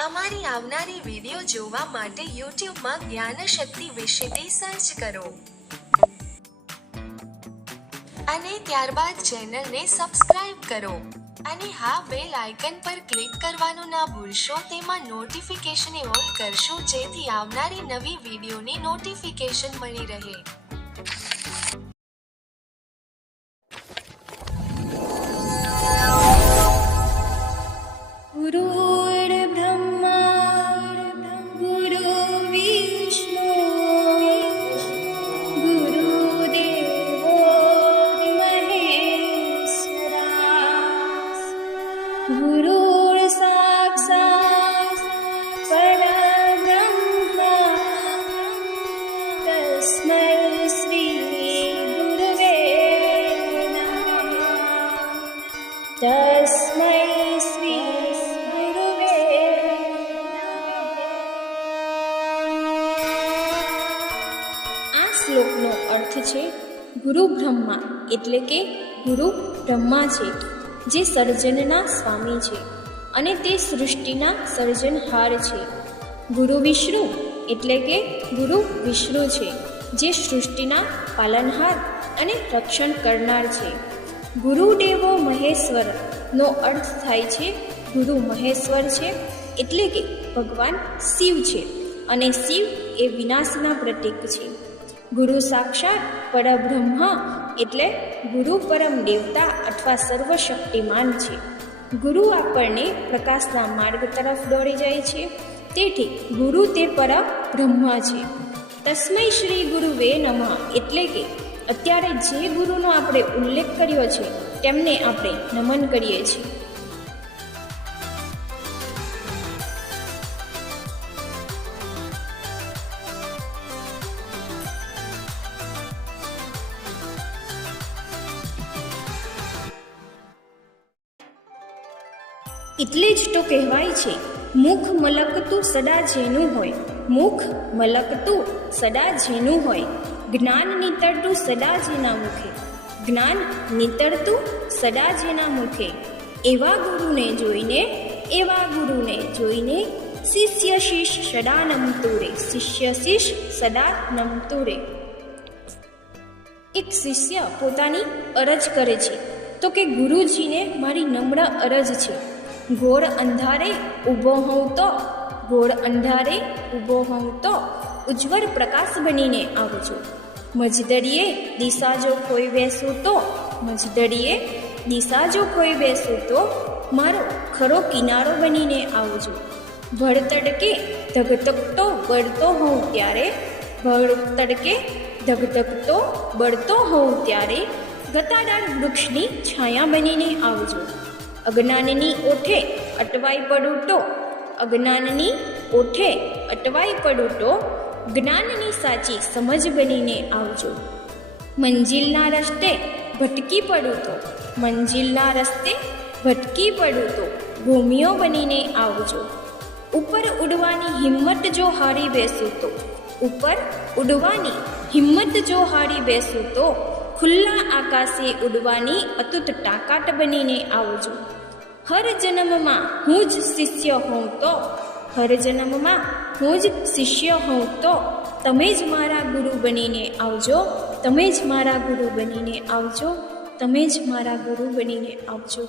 અમારી આવનારી વીડિયો જોવા માટે યુટ્યુબમાં જ્ઞાન શક્તિ વિશે સર્ચ કરો. અને ત્યારબાદ ચેનલને સબસ્ક્રાઇબ કરો. અને હા, બેલ આઇકન પર ક્લિક કરવાનું ના ભૂલશો, તેમાં નોટિફિકેશન ઓન કરશો, જેથી આવનારી નવી વિડીયોની નોટિફિકેશન મળી રહે. તસ્મૈ શ્રી ગુરુવે આ શ્લોકનો અર્થ છે ગુરુ બ્રહ્મા, એટલે કે ગુરુ બ્રહ્મા છે, જે સર્જનના સ્વામી છે અને તે સૃષ્ટિના સર્જનહાર છે. ગુરુ વિષ્ણુ એટલે કે ગુરુ વિષ્ણુ છે, જે સૃષ્ટિના પાલનહાર અને રક્ષણ કરનાર છે. ગુરુદેવો મહેશ્વર નો અર્થ થાય છે, ગુરુ મહેશ્વર છે, એટલે કે ભગવાન શિવ છે, અને શિવ એ વિનાશના પ્રતીક છે. ગુરુ સાક્ષાત પરબ્રહ્મા એટલે ગુરુ પરમ દેવતા અથવા સર્વશક્તિમાન છે. ગુરુ આપણને પ્રકાશના માર્ગ તરફ દોડી જાય છે, તેથી ગુરુ તે પરમ બ્રહ્મા છે. તસ્મૈ શ્રી ગુરુવે નમઃ એટલે કે અત્યારે જે ગુરુનો આપણે ઉલ્લેખ કર્યો છે, તેમને આપણે નમન કરીએ છીએ. એટલે જ તો કહેવાય છે, મુખ મલકતું સદા જેનું હોય, મુખ મલકતું સદા જેનું હોય. જ્ઞાન નીતરતું સદા જેના મુખે. જ્ઞાન નીતરતું સદા જેના મુખે. એવા ગુરુને જોઈને, એવા ગુરુને જોઈને શિષ્ય શિષ સદા નમતું રે શિષ્ય શિષ સદા નમતું રે એક શિષ્ય પોતાની અરજ કરે છે. તો કે, ગુરુજીને મારી નમ્ર અરજ છે. ઘોર અંધારે ઊભો હોઉં તો, ઘોર અંધારે ઊભો હોઉં તો ઉજ્જવળ પ્રકાશ બનીને આવજો મજદરીએ દિશા જો ખોઈ બેસું તો, મજદરીએ દિશા જો ખોઈ બેસું તો, મારો ખરો કિનારો બનીને આવજો ભળ તડકે ધગધગતો બળતો હોઉં ત્યારે, ભળ તડકે ધગધગતો બળતો હોઉં ત્યારે ગતાડાળ વૃક્ષની છાયા બનીને આવજો અજ્ઞાનની ઓઠે અટવાઈ પડું તો, અજ્ઞાનની ઓઠે અટવાઈ પડું તો જ્ઞાનની સાચી સમજ બનીને આવજો. મંજિલના રસ્તે ભટકી પડું તો, મંજિલના રસ્તે ભટકી પડું તો ભૂમિઓ બનીને આવજો. ઉપર ઉડવાની હિંમત જો હારી બેસું તો, ઉપર ઉડવાની હિંમત જો હારી બેસું તો ખુલ્લા આકાશે ઉડવાની અતુત તાકાત બનીને આવજો. હર જન્મમાં હું જ શિષ્ય હોઉં તો હર જન્મમાં હું જ શિષ્ય હોઉં તો તમે જ મારા ગુરુ બનીને આવજો. તમે જ મારા ગુરુ બનીને આવજો. તમે જ મારા ગુરુ બનીને આવજો.